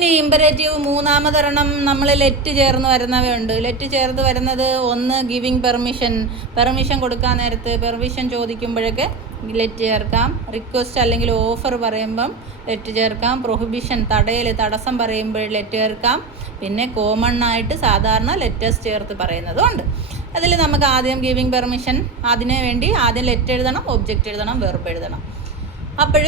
ഇനി ഇമ്പരേറ്റീവ് മൂന്നാമതൊരെണ്ണം നമ്മൾ ലെറ്റ് ചേർന്ന് വരുന്നവയുണ്ട്. ലെറ്റ് ചേർത്ത് വരുന്നത് ഒന്ന് ഗിവിങ് പെർമിഷൻ കൊടുക്കാൻ നേരത്ത് പെർമിഷൻ ചോദിക്കുമ്പോഴൊക്കെ ലെറ്റ് ചേർക്കാം. റിക്വസ്റ്റ് അല്ലെങ്കിൽ ഓഫർ പറയുമ്പം ലെറ്റ് ചേർക്കാം. പ്രൊഹിബിഷൻ തടസ്സം പറയുമ്പോൾ ലെറ്റ് ചേർക്കാം. പിന്നെ കോമൺ ആയിട്ട് സാധാരണ ലെറ്റേഴ്സ് ചേർത്ത് പറയുന്നതും ഉണ്ട്. അതിൽ നമുക്ക് ആദ്യം ഗിവിങ് പെർമിഷൻ, അതിനു വേണ്ടി ആദ്യം ലെറ്റ് എഴുതണം, ഒബ്ജക്റ്റ് എഴുതണം, വെർബ് എഴുതണം. അപ്പോൾ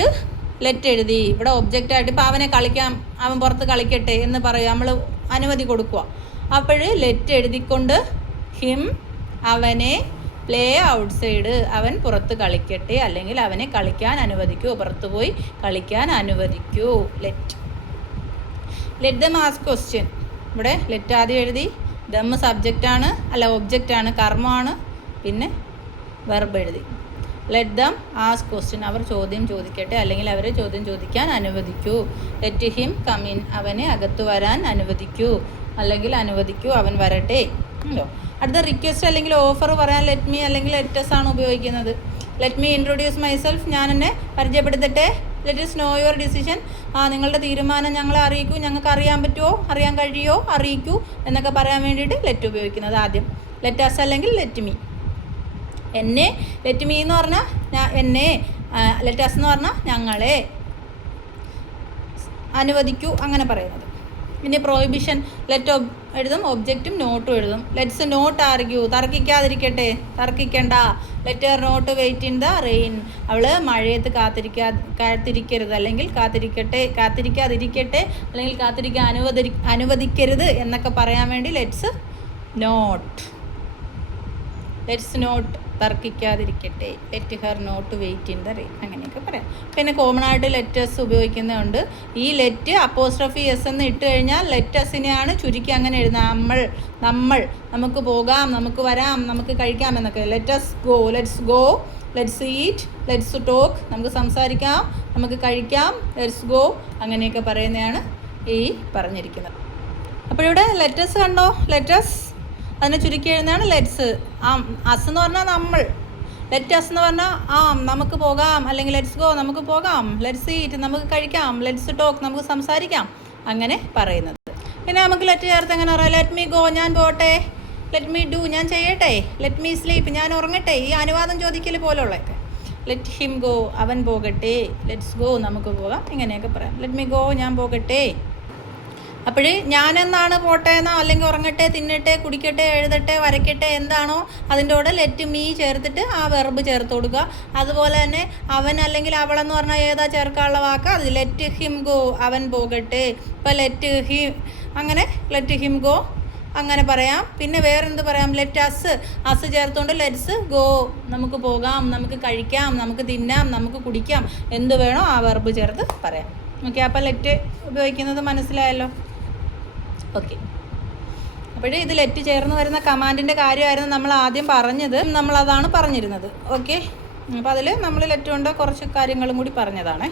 ലെറ്റ് എഴുതി ഇവിടെ ഒബ്ജക്റ്റായിട്ട് ഇപ്പോൾ അവനെ കളിക്കാം, അവൻ പുറത്ത് കളിക്കട്ടെ എന്ന് പറയും, നമ്മൾ അനുമതി കൊടുക്കുക. അപ്പോൾ ലെറ്റ് എഴുതിക്കൊണ്ട് ഹിം അവനെ പ്ലേ ഔട്ട്സൈഡ്, അവൻ പുറത്ത് കളിക്കട്ടെ അല്ലെങ്കിൽ അവനെ കളിക്കാൻ അനുവദിക്കൂ, പുറത്ത് പോയി കളിക്കാൻ അനുവദിക്കൂ. Let them ask question. ഇവിടെ ലെറ്റ് ആദ്യം എഴുതി, ദം സബ്ജക്റ്റാണ് അല്ല ഒബ്ജക്റ്റാണ്, കർമ്മമാണ്, പിന്നെ വെർബ് എഴുതി. ലെറ്റ് ദം ആസ്ക് ക്വസ്റ്റ്യൻ, അവർ ചോദ്യം ചോദിക്കട്ടെ അല്ലെങ്കിൽ അവരെ ചോദ്യം ചോദിക്കാൻ അനുവദിക്കൂ. ലെറ്റ് ഹിം കം ഇൻ, അവനെ അകത്ത് വരാൻ അനുവദിക്കൂ അല്ലെങ്കിൽ അനുവദിക്കൂ, അവൻ വരട്ടെ ഉണ്ടോ. അടുത്ത റിക്വസ്റ്റ് അല്ലെങ്കിൽ ഓഫർ പറയാൻ ലെറ്റ് മീ അല്ലെങ്കിൽ ലെറ്റസ് ആണ് ഉപയോഗിക്കുന്നത്. ലെറ്റ് മീ ഇൻട്രൊഡ്യൂസ് മൈസെൽഫ്, ഞാൻ എന്നെ പരിചയപ്പെടുത്തട്ടെ. Let us know your decision, നിങ്ങളുടെ തീരുമാനം ഞങ്ങളെ അറിയിക്കൂ, ഞങ്ങൾക്ക് അറിയാൻ പറ്റുമോ, അറിയാൻ കഴിയുമോ, അറിയിക്കൂ എന്നൊക്കെ പറയാൻ വേണ്ടിയിട്ട് ലെറ്റ് ഉപയോഗിക്കുന്നത് ആദ്യം. ലെറ്റ് us അല്ലെങ്കിൽ ലെറ്റ് മീ. എന്നെ ലെറ്റ് മീ എന്ന് പറഞ്ഞാൽ എന്നെ, ലെറ്റ് us എന്ന് പറഞ്ഞാൽ ഞങ്ങളെ അനുവദിക്കൂ അങ്ങനെ പറയുന്നത്. പിന്നെ പ്രൊഹിബിഷൻ ലെറ്റ് എഴുതും, ഒബ്ജക്റ്റും നോട്ടും എഴുതും. ലെറ്റ്സ് നോട്ട് ആർഗ്യൂ, തർക്കിക്കണ്ട. Let her not wait in the rain, അവൾ മഴയത്ത് കാത്തിരിക്കരുത് അല്ലെങ്കിൽ കാത്തിരിക്കാതിരിക്കട്ടെ അല്ലെങ്കിൽ കാത്തിരിക്കാൻ അനുവദിക്കരുത് എന്നൊക്കെ പറയാൻ വേണ്ടി ലെറ്റ്സ് നോട്ട് തർക്കിക്കാതിരിക്കട്ടെ, let her not wait in the rain അങ്ങനെയൊക്കെ പറയാം. പിന്നെ കോമൺ ആയിട്ട് ലെറ്റേഴ്സ് ഉപയോഗിക്കുന്നുണ്ട്. ഈ ലെറ്റ് അപ്പോസ്ട്രോഫി എസ് എന്ന് ഇട്ട് കഴിഞ്ഞാൽ ലെറ്റേഴ്സിനെയാണ് ചുരുക്കി അങ്ങനെ എഴുതുന്നത്. നമുക്ക് പോകാം, നമുക്ക് വരാം, നമുക്ക് കഴിക്കാം എന്നൊക്കെ. Let's go, let's eat, let's talk, നമുക്ക് സംസാരിക്കാം, നമുക്ക് കഴിക്കാം, ലെറ്റ്സ് ഗോ അങ്ങനെയൊക്കെ പറയുന്നതാണ് ഈ പറഞ്ഞിരിക്കുന്നത്. അപ്പോൾ ഇവിടെ ലെറ്റേഴ്സ് കണ്ടോ, ലെറ്റേഴ്സ് അതിനെ ചുരുക്കി എഴുതുന്നതാണ് ലെറ്റ്സ്. അസ് എന്ന് പറഞ്ഞാൽ നമ്മൾ, ലെറ്റ് അസ് എന്ന് പറഞ്ഞാൽ നമുക്ക് പോകാം അല്ലെങ്കിൽ ലെറ്റ്സ് ഗോ നമുക്ക് പോകാം, ലെറ്റ്സ് ഈറ്റ് നമുക്ക് കഴിക്കാം, ലെറ്റ്സ് ടോക്ക് നമുക്ക് സംസാരിക്കാം അങ്ങനെ പറയുന്നത്. പിന്നെ നമുക്ക് ലെറ്റ് ചേർത്ത് എങ്ങനെ പറയാം, ലെറ്റ് മീ ഗോ ഞാൻ പോട്ടെ, ലെറ്റ് മീ ഡു ഞാൻ ചെയ്യട്ടെ, ലെറ്റ് മീ സ്ലീപ്പ് ഞാൻ ഉറങ്ങട്ടെ, ഈ അനുവാദം ചോദിക്കൽ പോലുള്ളതൊക്കെ. ലെറ്റ് ഹിം ഗോ അവൻ പോകട്ടെ, ലെറ്റ്സ് ഗോ നമുക്ക് പോകാം ഇങ്ങനെയൊക്കെ പറയാം. ലെറ്റ് മീ ഗോ ഞാൻ പോകട്ടെ. അപ്പോൾ ഞാനെന്നാണ് പോട്ടെ എന്നോ അല്ലെങ്കിൽ ഉറങ്ങട്ടെ, തിന്നട്ടെ, കുടിക്കട്ടെ, എഴുതട്ടെ, വരയ്ക്കട്ടെ എന്താണോ അതിൻ്റെ കൂടെ ലെറ്റ് മീ ചേർത്തിട്ട് ആ വെർബ് ചേർത്ത് കൊടുക്കുക. അതുപോലെ തന്നെ അവൻ അല്ലെങ്കിൽ അവളെന്ന് പറഞ്ഞാൽ ഏതാ ചേർക്കാനുള്ള വാക്ക്, അത് ലെറ്റ് ഹിം ഗോ അവൻ പോകട്ടെ. ഇപ്പോൾ ലെറ്റ് ഹിം ഗോ അങ്ങനെ പറയാം. പിന്നെ വേറെന്ത് പറയാം, ലെറ്റ് അസ് ചേർത്തുകൊണ്ട് ലെറ്റ്സ് ഗോ നമുക്ക് പോകാം, നമുക്ക് കഴിക്കാം, നമുക്ക് തിന്നാം, നമുക്ക് കുടിക്കാം, എന്ത് വേണോ ആ വെർബ് ചേർത്ത് പറയാം. ഓക്കെ, അപ്പോൾ ലെറ്റ് ഉപയോഗിക്കുന്നത് മനസ്സിലായല്ലോ. ഓക്കെ, അപ്പോൾ ഇത് ലെറ്റ് ചേർന്ന് വരുന്ന കമാൻഡിൻ്റെ കാര്യമായിരുന്നു നമ്മൾ ആദ്യം പറഞ്ഞത്, നമ്മളതാണ് പറഞ്ഞിരുന്നത്. ഓക്കെ, അപ്പോൾ അതിൽ നമ്മൾ ലെറ്റ് കൊണ്ട് കുറച്ച് കാര്യങ്ങളും കൂടി പറഞ്ഞതാണ്.